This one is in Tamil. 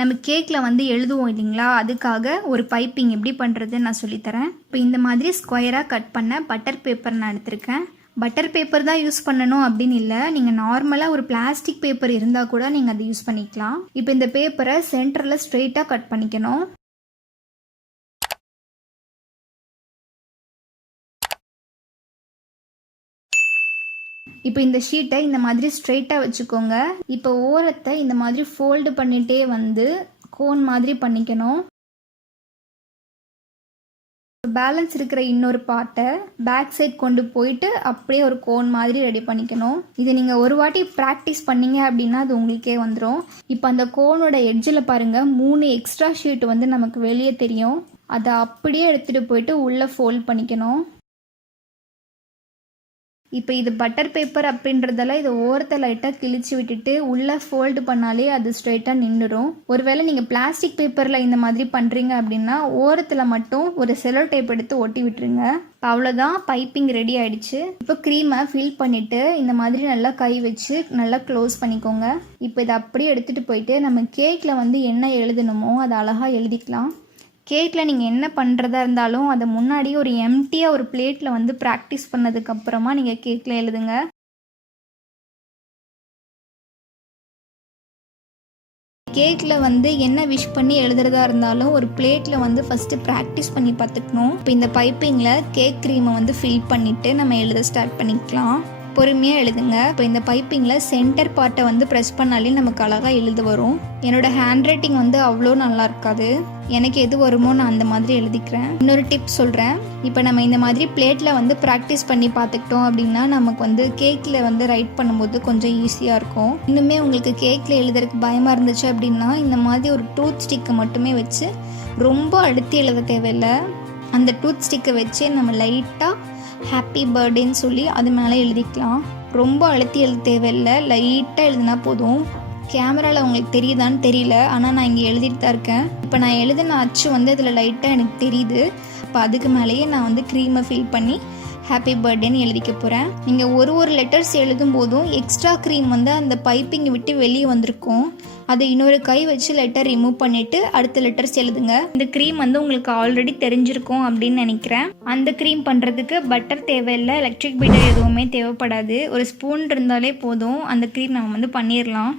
நம்ம கேக்கில் வந்து எழுதுவோம் இல்லைங்களா, அதுக்காக ஒரு பைப்பிங் எப்படி பண்ணுறதுன்னு நான் சொல்லித்தரேன். இப்போ இந்த மாதிரி ஸ்கொயராக கட் பண்ண பட்டர் பேப்பர் நான் எடுத்திருக்கேன். பட்டர் பேப்பர் தான் யூஸ் பண்ணணும் அப்படின்னு இல்லை, நீங்கள் நார்மலாக ஒரு பிளாஸ்டிக் பேப்பர் இருந்தால் கூட நீங்கள் அதை யூஸ் பண்ணிக்கலாம். இப்போ இந்த பேப்பரை சென்டரில் ஸ்ட்ரெயிட்டாக கட் பண்ணிக்கணும். இப்போ இந்த ஷீட்டை இந்த மாதிரி ஸ்ட்ரெயிட்டாக வச்சுக்கோங்க. இப்போ ஓரத்தை இந்த மாதிரி ஃபோல்டு பண்ணிகிட்டே வந்து கோன் மாதிரி பண்ணிக்கணும். பேலன்ஸ் இருக்கிற இன்னொரு பார்ட்டை பேக் சைட் கொண்டு போயிட்டு அப்படியே ஒரு கோன் மாதிரி ரெடி பண்ணிக்கணும். இதை நீங்கள் ஒரு வாட்டி ப்ராக்டிஸ் பண்ணீங்க அப்படின்னா அது உங்களுக்கே வந்துடும். இப்போ அந்த கோனோட எட்ஜில் பாருங்கள் 3 எக்ஸ்ட்ரா ஷீட் வந்து நமக்கு வெளியே தெரியும். அதை அப்படியே எடுத்துகிட்டு போயிட்டு உள்ளே ஃபோல்ட் பண்ணிக்கணும். இப்போ இது பட்டர் பேப்பர் அப்படின்றதால இதை ஓரத்தை லைட்டாக கிழிச்சு விட்டுட்டு உள்ளே ஃபோல்டு பண்ணாலே அது ஸ்ட்ரெயிட்டாக நின்றுடும். ஒருவேளை நீங்கள் பிளாஸ்டிக் பேப்பரில் இந்த மாதிரி பண்ணுறீங்க அப்படின்னா ஓரத்தில் மட்டும் ஒரு செலோ டேப் எடுத்து ஒட்டி விட்டுருங்க. அவ்வளோதான், பைப்பிங் ரெடி ஆகிடுச்சு. இப்போ க்ரீமை ஃபில் பண்ணிவிட்டு இந்த மாதிரி நல்லா கை வச்சு நல்லா க்ளோஸ் பண்ணிக்கோங்க. இப்போ இதை அப்படியே எடுத்துகிட்டு போயிட்டு நம்ம கேக்கில் வந்து என்ன எழுதணுமோ அதை அழகாக எழுதிக்கலாம். கேக்கில் நீங்கள் என்ன பண்ணுறதா இருந்தாலும் அதை முன்னாடி ஒரு எம்டியாக ஒரு பிளேட்டில் வந்து ப்ராக்டிஸ் பண்ணதுக்கப்புறமா நீங்கள் கேக்கில் எழுதுங்க. கேக்கில் வந்து என்ன விஷ் பண்ணி எழுதுறதா இருந்தாலும் ஒரு பிளேட்டில் வந்து ஃபஸ்ட்டு ப்ராக்டிஸ் பண்ணி பார்த்துக்கணும். இப்போ இந்த பைப்பிங்கில் கேக் க்ரீமை வந்து ஃபில் பண்ணிவிட்டு நம்ம எழுத ஸ்டார்ட் பண்ணிக்கலாம். பொறுமையாக எழுதுங்க. இப்போ இந்த பைப்பிங்கில் சென்டர் பார்ட்டை வந்து ப்ரெஸ் பண்ணாலே நமக்கு அழகாக எழுத வரும். என்னோடய ஹேண்ட் ரைட்டிங் வந்து அவ்வளோ நல்லா இருக்காது, எனக்கு எது வருமோ நான் அந்த மாதிரி எழுதிக்கிறேன். இன்னொரு டிப் சொல்கிறேன். இப்போ நம்ம இந்த மாதிரி பிளேட்டில் வந்து ப்ராக்டிஸ் பண்ணி பார்த்துக்கிட்டோம் அப்படின்னா நமக்கு வந்து கேக்கில் வந்து ரைட் பண்ணும்போது கொஞ்சம் ஈஸியாக இருக்கும். இன்னுமே உங்களுக்கு கேக்கில் எழுதுறதுக்கு பயமாக இருந்துச்சு அப்படின்னா இந்த மாதிரி ஒரு டூத் ஸ்டிக்கை மட்டுமே வச்சு ரொம்ப அழுத்தி எழுத தேவையில்லை. அந்த டூத் ஸ்டிக்கை வச்சு நம்ம லைட்டாக ஹாப்பி பர்த்டேன்னு சொல்லி அது மேலே எழுதிக்கலாம். ரொம்ப அழுத்தி எழுத தேவையில்லை, லைட்டாக எழுதினா போதும். கேமராவில் உங்களுக்கு தெரியுதான்னு தெரியல, ஆனால் நான் இங்கே எழுதிட்டு தான் இருக்கேன். இப்போ நான் எழுதின அச்சு வந்து அதில் லைட்டாக எனக்கு தெரியுது. இப்போ அதுக்கு மேலேயே நான் வந்து க்ரீமை ஃபில் பண்ணி ஹாப்பி பர்த்டேன்னு எழுதிக்க போகிறேன். நீங்கள் ஒரு லெட்டர்ஸ் எழுதும் போதும் எக்ஸ்ட்ரா க்ரீம் வந்து அந்த பைப்பிங் விட்டு வெளியே வந்திருக்கும். அதை இன்னொரு கை வச்சு லெட்டர் ரிமூவ் பண்ணிவிட்டு அடுத்த லெட்டர்ஸ் எழுதுங்க. இந்த க்ரீம் வந்து உங்களுக்கு ஆல்ரெடி தெரிஞ்சிருக்கும் அப்படின்னு நினைக்கிறேன். அந்த க்ரீம் பண்ணுறதுக்கு பட்டர் தேவையில்லை, எலக்ட்ரிக் பீட்டர் எதுவுமே தேவைப்படாது. ஒரு ஸ்பூன் இருந்தாலே போதும், அந்த க்ரீம் நம்ம வந்து பண்ணிடலாம்.